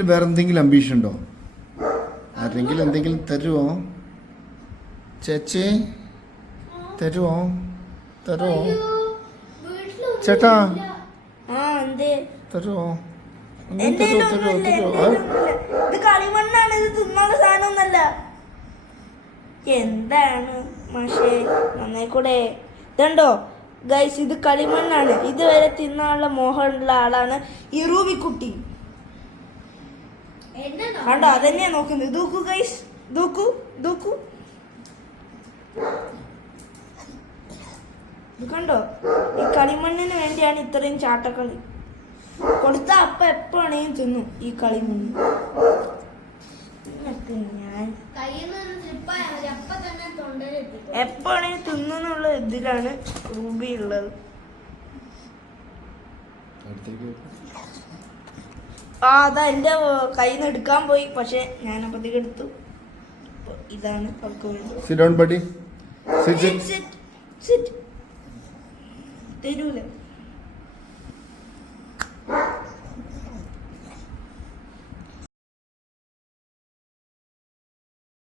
വേറെ എന്തെങ്കിലും അംബീഷൻ ഉണ്ടോ? ആരെങ്കിലും എന്തെങ്കിലും തരുമോ? ചേച്ചി തരുമോ? തരുമോ ചേട്ടാ? തരുമോ? കളിമണ്ണാണ്, ഇത് തിന്നാനുള്ള സാധനമൊന്നല്ല. എന്താണ് മാഷേ നന്നായിക്കൂടെ? ഇതുണ്ടോ ഗൈസ്, ഇത് കളിമണ്ണാണ്. ഇതുവരെ തിന്നാനുള്ള മോഹമുള്ള ആളാണ് ഈ റൂബിക്കുട്ടി. കണ്ടോ, അതന്നെയാ നോക്കുന്നത്. ദൂക്കു ഗൈസ്, ദൂക്കു ദൂക്കു. ഇത് കണ്ടോ, ഈ കളിമണ്ണിന് വേണ്ടിയാണ് ഇത്രയും ചാട്ടക്കളി. കൊടുത്ത അപ്പ എപ്പോ വേണമെങ്കിലും തിന്നും ഈ കളിമണ്ണ്. ഞാൻ എപ്പോ വേണമെങ്കിലും തിന്നുള്ള ഇതിലാണ് റൂബി ഉള്ളത്. അതാ എന്റെ കയ്യിൽ നിന്ന് എടുക്കാൻ പോയി, പക്ഷെ ഞാൻ അപ്പത്തേക്ക് എടുത്തു. ഇതാണ് തരൂല.